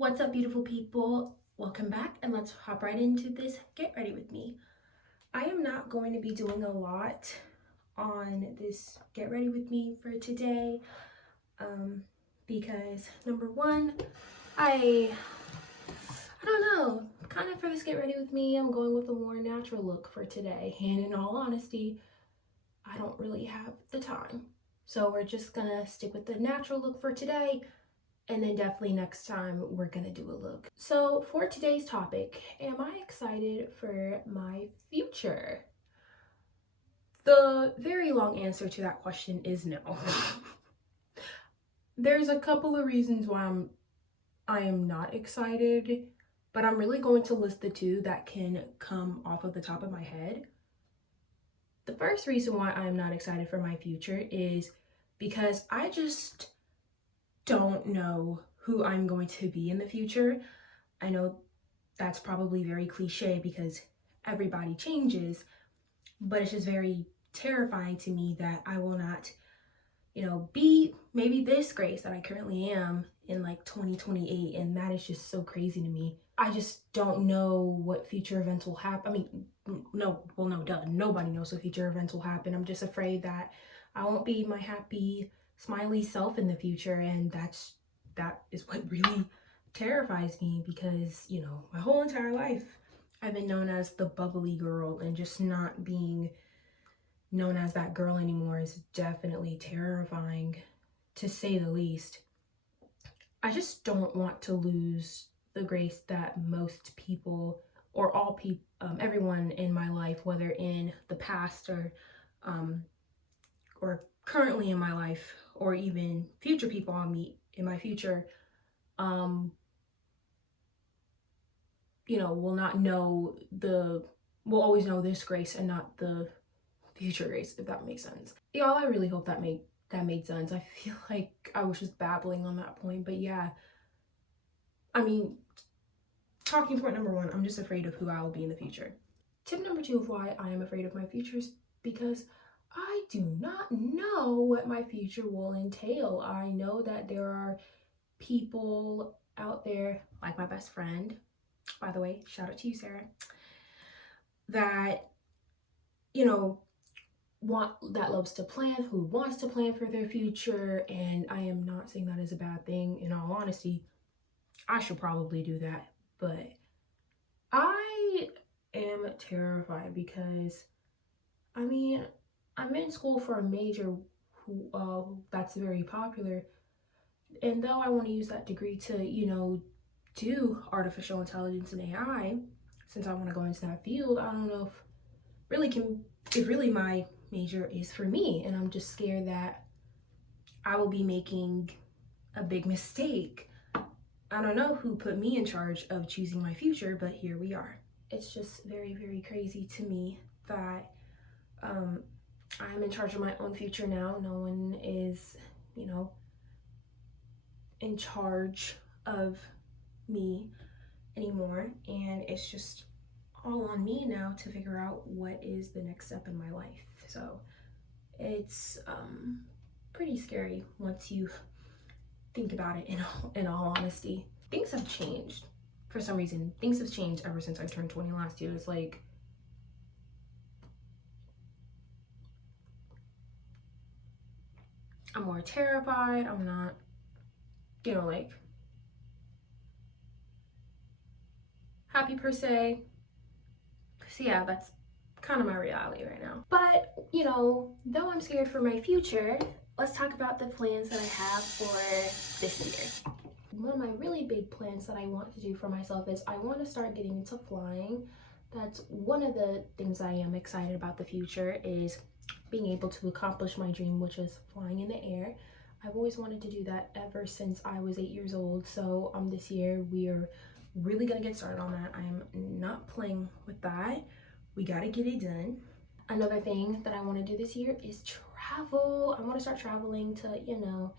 What's up, beautiful people? Welcome back, and let's hop right into this Get Ready With Me. I am not going to be doing a lot on this Get Ready With Me for today because number one, I don't know, kind of for this Get Ready With Me, I'm going with a more natural look for today, and in all honesty, I don't really have the time. So we're just gonna stick with the natural look for today. And then definitely next time we're gonna do a look. So for today's topic, am I excited for my future? The very long answer to that question is no. There's a couple of reasons why I am not excited, but I'm really going to list the two that can come off of the top of my head. The first reason why I'm not excited for my future is because I just don't know who I'm going to be in the future. I know that's probably very cliche because everybody changes, but it's just very terrifying to me that I will not, be maybe this Grace that I currently am in like 2028, and that is just so crazy to me. I just don't know what future events will happen. I mean, no, duh, nobody knows what future events will happen. I'm just afraid that I won't be my happy, smiley self in the future, and that is what really terrifies me because, my whole entire life I've been known as the bubbly girl, and just not being known as that girl anymore is definitely terrifying, to say the least. I just don't want to lose the Grace that most people, or all people, everyone in my life, whether in the past or currently in my life, or even future people I'll meet in my future, will always know this Grace and not the future Grace, if that makes sense. Y'all, I really hope that made sense. I feel like I was just babbling on that point, but yeah. I mean, talking point number one, I'm just afraid of who I will be in the future. Tip number two of why I am afraid of my future is because I do not know what my future will entail. I know that there are people out there, like my best friend, by the way, shout out to you, Sarah, that, loves to plan, who wants to plan for their future, and I am not saying that is a bad thing. In all honesty, I should probably do that, but I am terrified because, I'm in school for a major that's very popular, and though I want to use that degree to, do artificial intelligence and AI, since I want to go into that field, I don't know if really my major is for me, and I'm just scared that I will be making a big mistake. I don't know who put me in charge of choosing my future, but here we are. It's just very, very crazy to me that I'm in charge of my own future now. No one is, in charge of me anymore, and it's just all on me now to figure out what is the next step in my life. So it's pretty scary once you think about it. In all honesty, things have changed. For some reason, things have changed ever since I turned 20 last year. It's like I'm more terrified. I'm not, happy per se. So yeah, that's kind of my reality right now. But, though I'm scared for my future, let's talk about the plans that I have for this year. One of my really big plans that I want to do for myself is I want to start getting into flying. That's one of the things I am excited about the future, is being able to accomplish my dream, which is flying in the air. I've always wanted to do that ever since I was 8 years old. So this year we are really gonna get started on that. I'm not playing with that. We gotta get it done. Another thing that I want to do this year is travel. I want to start traveling to,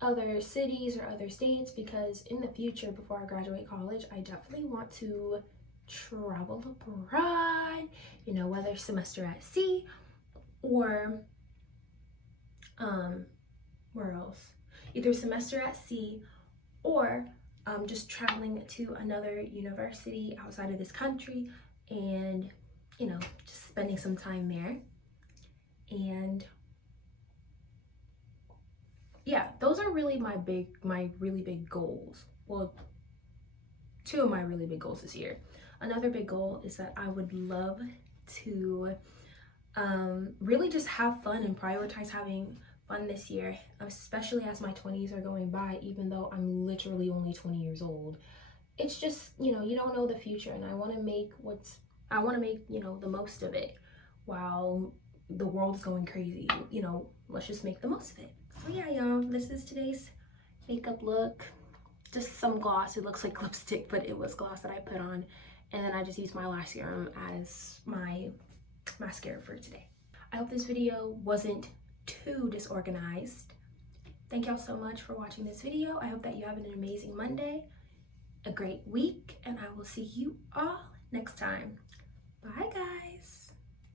other cities or other states, because in the future, before I graduate college, I definitely want to travel abroad, whether semester at sea or where else? Either semester at sea or just traveling to another university outside of this country and, you know, just spending some time there. And yeah, those are really my really big goals. Well, two of my really big goals this year. Another big goal is that I would love to really just have fun and prioritize having fun this year, especially as my 20s are going by, even though I'm literally only 20 years old. It's just, you know, you don't know the future, and I want to make you know, the most of it while the world's going crazy. You know, let's just make the most of it. So yeah, y'all, this is today's makeup look. Just some gloss. It looks like lipstick, but it was gloss that I put on, and then I just used my lash serum as my mascara for today. I hope this video wasn't too disorganized. Thank y'all so much for watching this video. I hope that you have an amazing Monday, a great week, and I will see you all next time. Bye, guys.